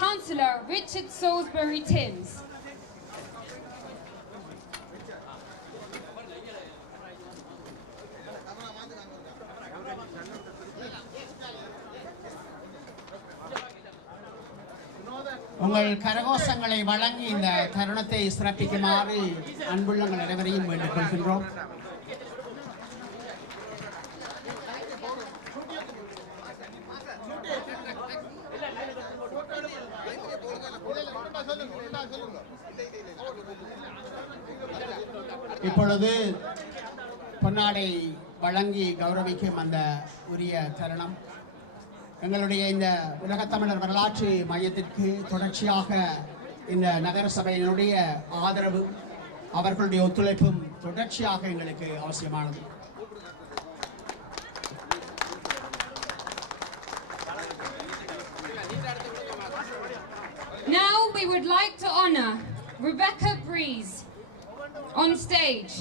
Councillor Richard Salisbury Timms. உங்கள் கரகோஷங்களை வழங்கி இந்த தருணத்தை சிறப்பிக்குமாறு அன்புள்ளங்கள் அனைவரையும் வேண்டிக் கொள்கின்றோம். இப்பொழுது பொன்னாடை வழங்கி கௌரவிக்கும் அந்த உரிய தருணம். எங்களுடைய இந்த உலகத்தமிழர் வரலாற்று மையத்திற்கு தொடர்ச்சியாக இந்த நகர சபையினுடைய ஆதரவு, அவர்களுடைய ஒத்துழைப்பும் தொடர்ச்சியாக எங்களுக்கு அவசியமானது. Now we would like to honor Rebecca Breeze on stage.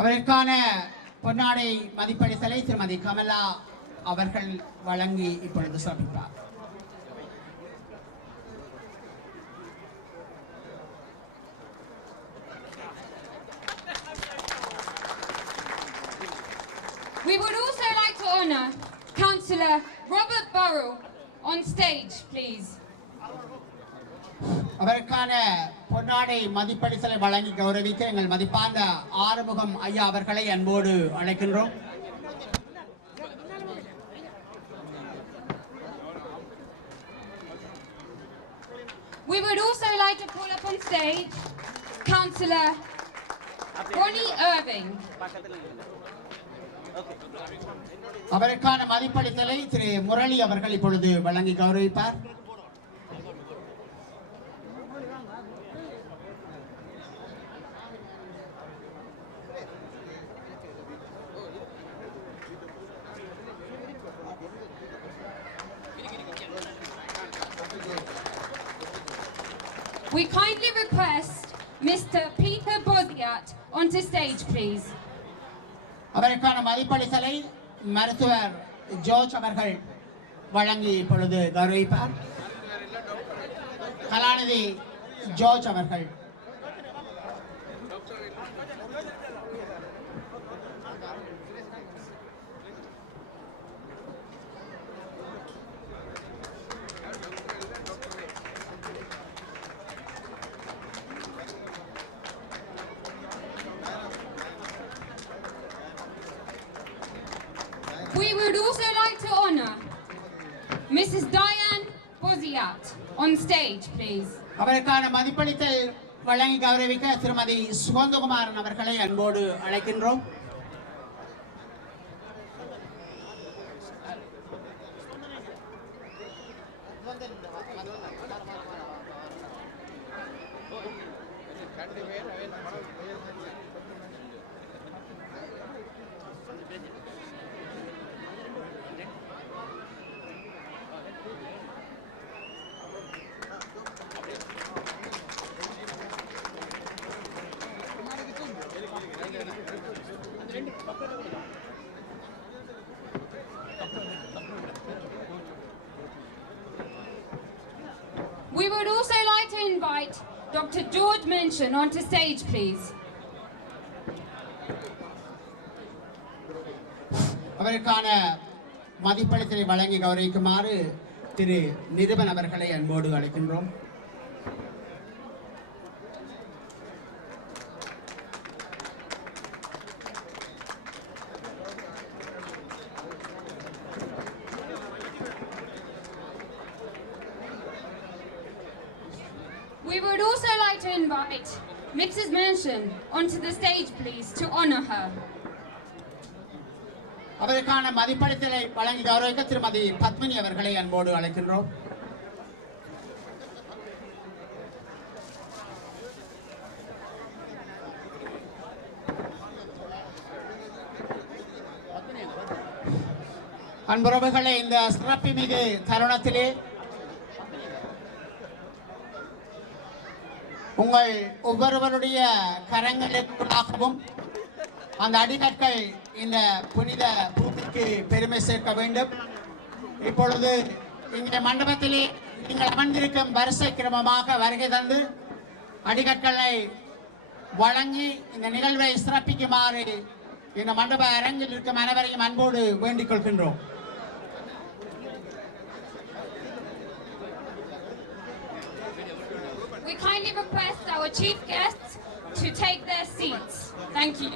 அவருக்கான பொன்னாடை மதிப்பளித்தலை திருமதி கமலா அவர்கள் வழங்கி இப்பொழுது சிறப்பிப்பார். We would also like to honor Councillor Robert Burrow on stage, please. அவருக்கான பொன்னாடை மதிப்பளித்தலை வழங்கி கௌரவிக்க எங்கள் மதிப்பார்ந்த ஆறுமுகம் ஐயா அவர்களை அன்போடு அழைக்கின்றோம். We would also like to call up on stage Councillor Bonnie Irving. அவருக்கான மதிப்பளித்தலை திரு முரளி அவர்கள் இப்பொழுது வழங்கி கௌரவிப்பார். We kindly request Mr. Peter Boziat onto stage, please. அவருக்கான மதிப்பளித்தலை மருத்துவர் ஜோர்ஜ் அவர்கள் வழங்கி இப்பொழுது கௌரவிப்பார். கலாநிதி ஜோர்ஜ் அவர்கள். We would also like to honor Mrs. Diane Boziat on stage, please. அவருக்கான மதிப்பளித்தல் வழங்கி கௌரவிக்க திருமதி சுகந்தகுமாரன் அவர்களை அன்போடு அழைக்கின்றோம். We would also like to invite Dr. George Minchin onto stage, please. அவருக்கான மதிப்பளித்தலை வழங்கி கௌரவிக்குமாறு திரு நிருபன் அவர்களை அன்போடு அழைக்கின்றோம். We would also like to invite Mrs. Minchin onto the stage, please, to honor her. அவருக்கான மதிப்பளித்தலை வழங்கி கௌரவிக்க திருமதி பத்மினி அவர்களை அன்போடு அழைக்கின்றோம். அன்புறவுகளே, இந்த சிறப்புமிகு தருணத்திலே உங்கள் ஒவ்வொருவருடைய கரங்களுக்காகவும் அந்த அடிகற்கள் இந்த புனித பூமிக்கு பெருமை சேர்க்க வேண்டும். இப்பொழுது இந்த மண்டபத்திலே நீங்கள் அமர்ந்திருக்கும் வரிசை கிரமமாக வருகை தந்து அடிகற்களை வழங்கி இந்த நிகழ்வை சிறப்பிக்குமாறு இந்த மண்டப அரங்கில் இருக்கும் அனைவரையும் அன்போடு வேண்டிக் கொள்கின்றோம். We kindly request our chief guests to take their seats. Thank you.